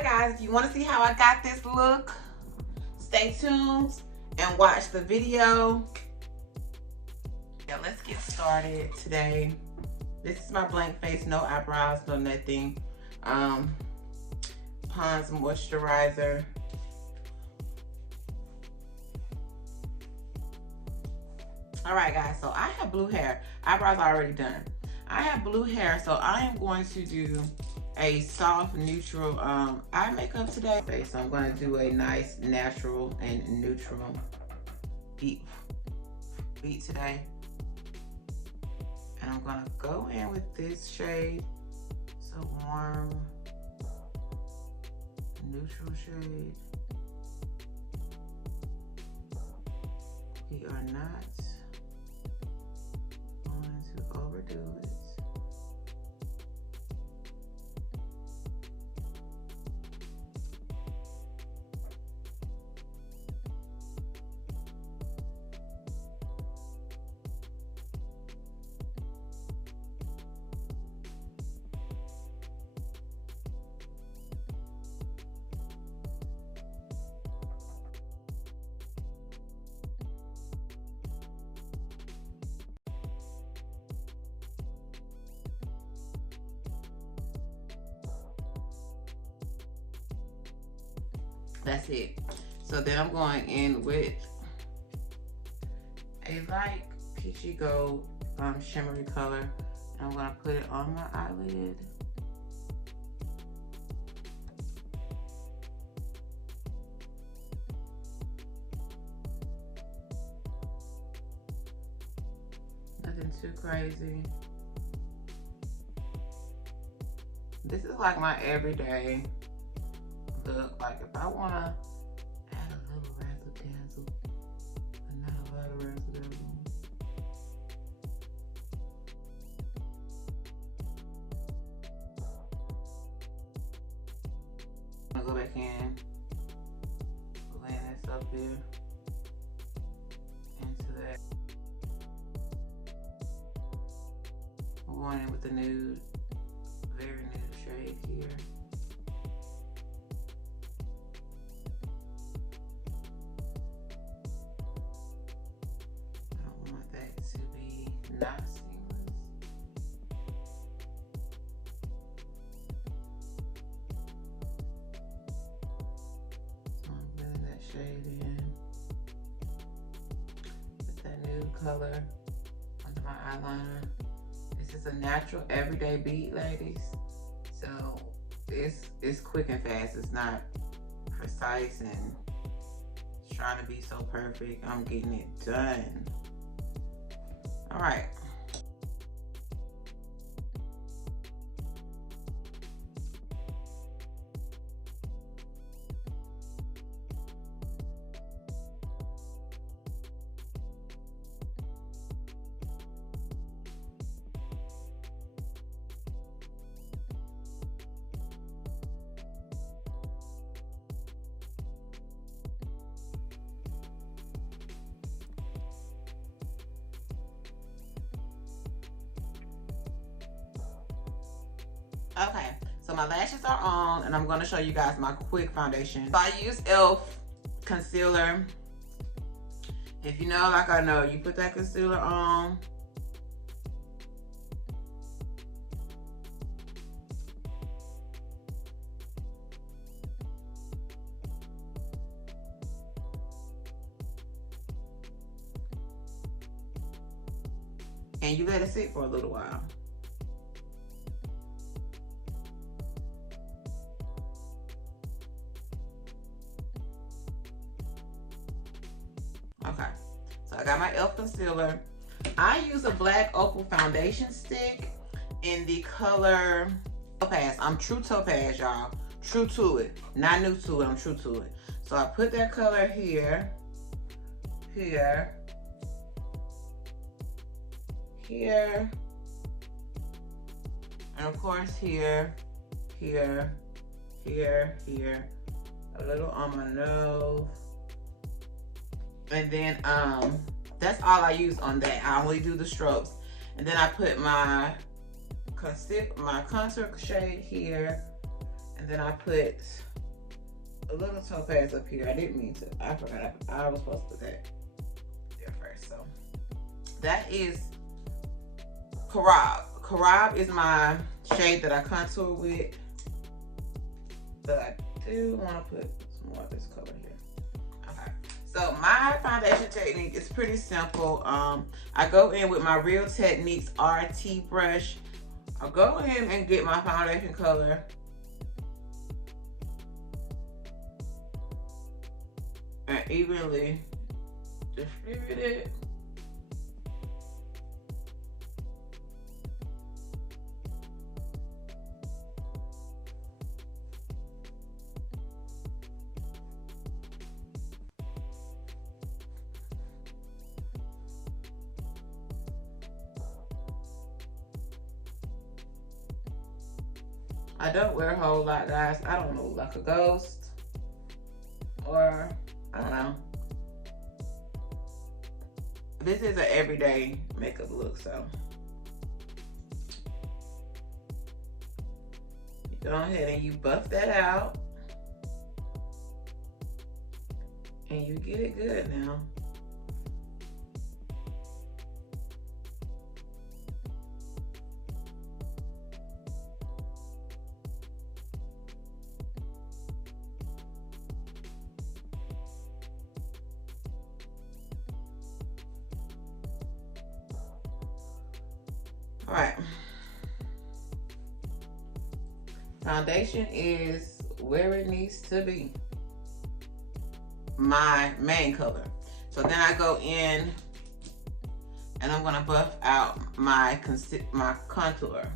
Hi guys, if you want to see how I got this look, stay tuned and watch the video. Yeah, let's get started today. This is my blank face, no eyebrows, no nothing. Pond's moisturizer. All right guys, so I have blue hair. Eyebrows are already done. I have blue hair, so I am going to do a soft neutral eye makeup today. Okay, so I'm going to do a nice natural and neutral beat today. And I'm going to go in with this shade. It's a warm neutral shade. We are not going to overdo it. That's it. So then I'm going in with a light peachy gold shimmery color. And I'm going to put it on my eyelid. Nothing too crazy. This is like my everyday look. Like if I want to add a little razzle dazzle, but not a lot of razzle dazzle. I'm gonna go back in, blend this up there into that. I'm going in with the nude, very nude shade here. Not seamless. So I'm blending that shade in with that nude color under my eyeliner. This is a natural everyday bead, ladies. So it's quick and fast. It's not precise and trying to be so perfect. I'm getting it done. All right. Okay, so my lashes are on, and I'm going to show you guys my quick foundation. So I use e.l.f. concealer. If you know, like I know, you put that concealer on. And you let it sit for a little while. Okay, so I got my e.l.f. concealer. I use a black opal foundation stick in the color Topaz. I'm true Topaz, y'all. True to it. Not new to it, I'm true to it. So I put that color here, here, here, and of course here, here, here, here, a little on my nose. And then that's all I use on that. I only do the strokes. And then I put my contour shade here, and then I put a little topaz up here. I didn't mean to. I forgot. I was supposed to put that there first. So that is Karab. Karab is my shade that I contour with. But I do want to put some more of this color here. Okay. So my foundation technique is pretty simple. I go in with my Real Techniques RT brush. I'll go in and get my foundation color. And evenly distribute it. I don't wear a whole lot, guys. I don't look like a ghost. Or, I don't know. This is an everyday makeup look, so. You go ahead and you buff that out. And you get it good now. All right. Foundation is where it needs to be. My main color. So then I go in and I'm gonna buff out my contour.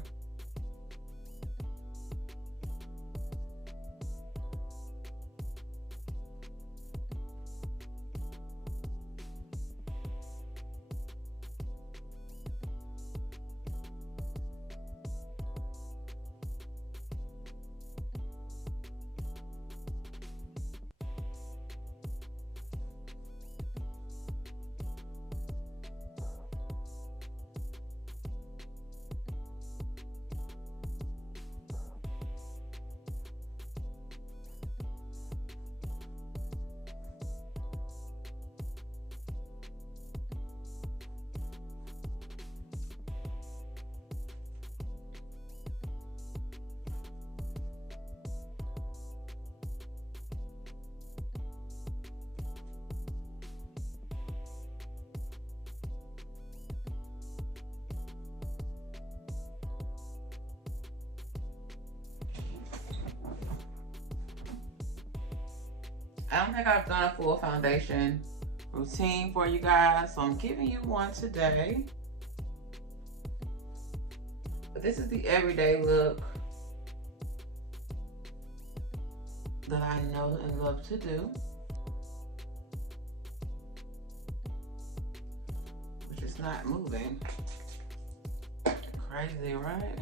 I don't think I've done a full foundation routine for you guys, so I'm giving you one today. But this is the everyday look that I know and love to do, which is not moving. Crazy, right?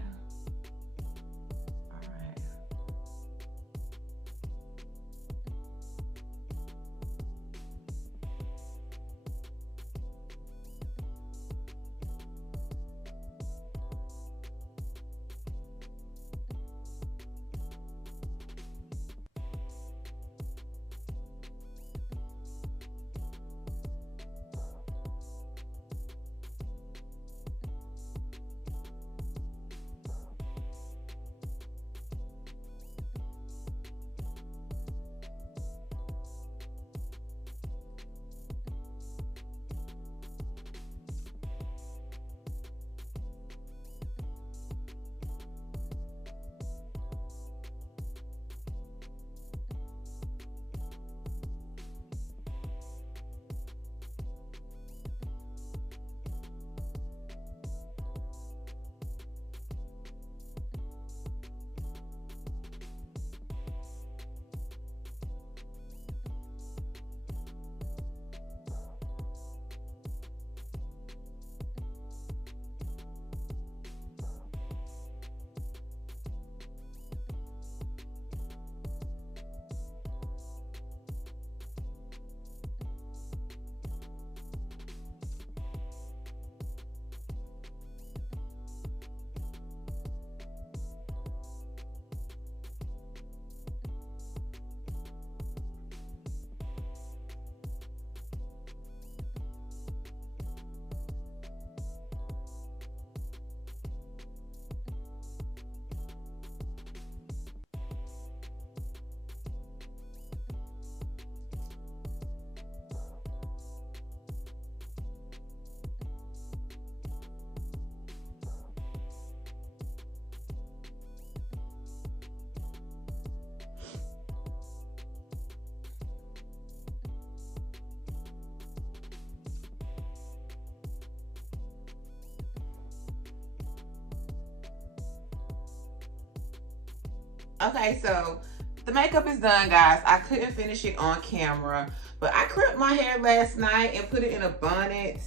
Okay, so the makeup is done, guys. I couldn't finish it on camera, but I crimped my hair last night and put it in a bonnet.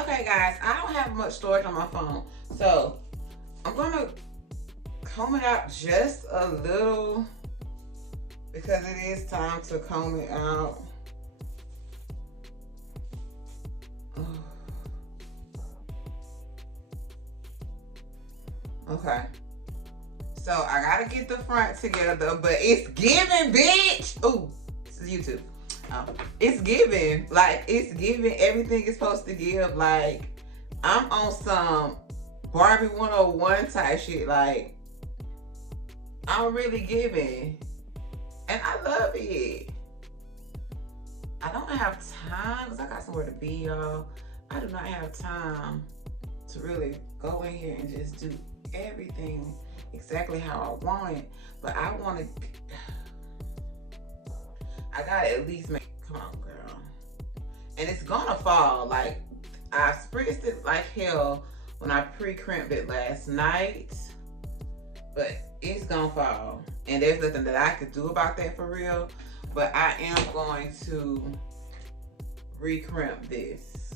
Okay, guys, I don't have much storage on my phone, so I'm gonna comb it out just a little because it is time to comb it out. Okay. So I gotta get the front together, but it's giving, bitch. Ooh, this is YouTube. It's giving, like, it's giving everything it's supposed to give. Like, I'm on some Barbie 101 type shit. Like, I'm really giving, and I love it. I don't have time because I got somewhere to be, y'all. I do not have time to really go in here and just do everything exactly how I want it, but I want to. I gotta at least make. Come on, girl. And it's gonna fall. Like, I spritzed it like hell when I pre-crimped it last night, but it's gonna fall. And there's nothing that I could do about that for real. But I am going to re-crimp this.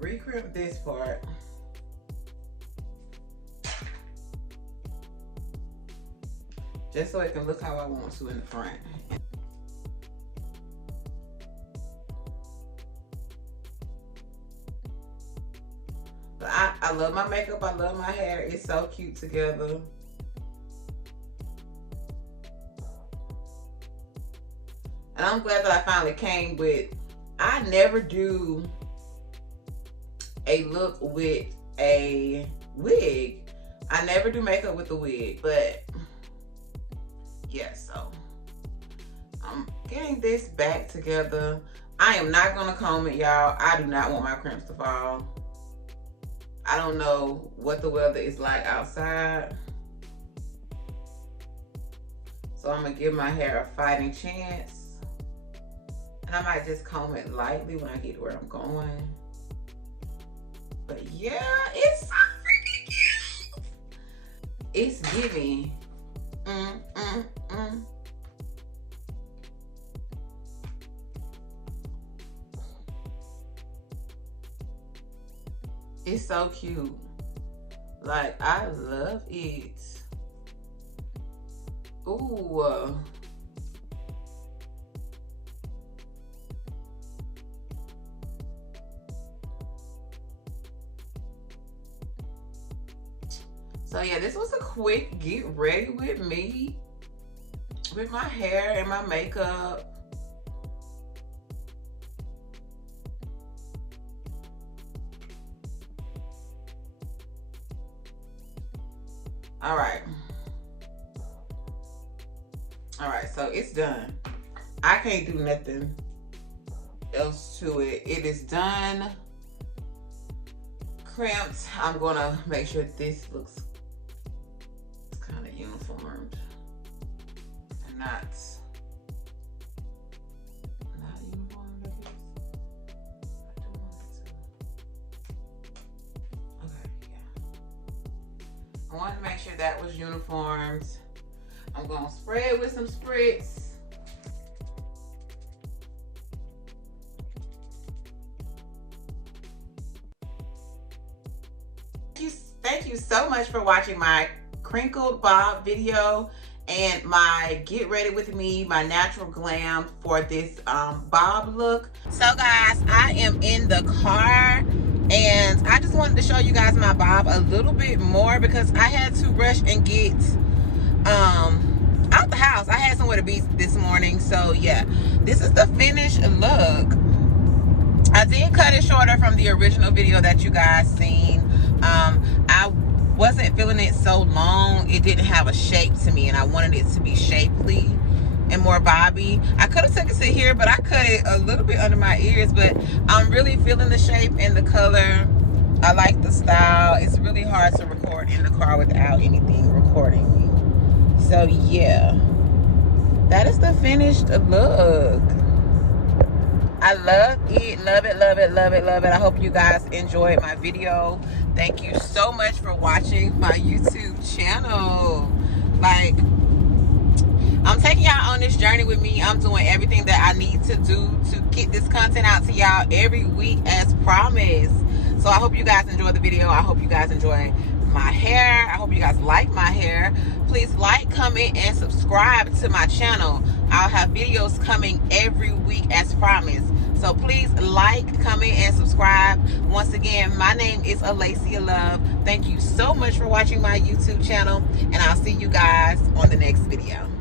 Re-crimp this part. Just so it can look how I want to in the front. But I love my makeup, I love my hair. It's so cute together. And I'm glad that I finally came with, I never do a look with a wig. I never do makeup with a wig, but yeah, so I'm getting this back together. I am not gonna comb it, y'all. I do not want my crimps to fall. I don't know what the weather is like outside, so I'm gonna give my hair a fighting chance. And I might just comb it lightly when I get to where I'm going. But yeah, it's so freaking cute. It's giving. It's so cute. Like, I love it. Ooh. So yeah, this was a quick get ready with me, with my hair and my makeup. All right, so it's done. I can't do nothing else to it. It is done, crimped. I'm gonna make sure this looks kind of uniformed and not uniformed, I guess. I do want it to. Okay, yeah. I wanted to make sure that was uniformed. I'm gonna spray it with some spritz. Thank you so much for watching my crinkled bob video and my get ready with me, my natural glam for this bob look. So guys, I am in the car and I just wanted to show you guys my bob a little bit more because I had to rush and get out the house. I had somewhere to be this morning. So yeah, this is the finished look. I did cut it shorter from the original video that you guys seen. I wasn't feeling it so long. It didn't have a shape to me and I wanted it to be shapely and more bobby. I could have taken it to here, but I cut it a little bit under my ears, but I'm really feeling the shape and the color. I like the style. It's really hard to record in the car without anything recording me. So yeah, that is the finished look. I love it, love it, love it, love it, love it. I hope you guys enjoyed my video. Thank you so much for watching my YouTube channel. Like, I'm taking y'all on this journey with me. I'm doing everything that I need to do to get this content out to y'all every week as promised. So I hope you guys enjoy the video. I hope you guys enjoy my hair. I hope you guys like my hair. Please like, comment, and subscribe to my channel. I'll have videos coming every week as promised. So please like, comment, and subscribe. Once again, my name is e.l.f. Thank you so much for watching my YouTube channel, and I'll see you guys on the next video.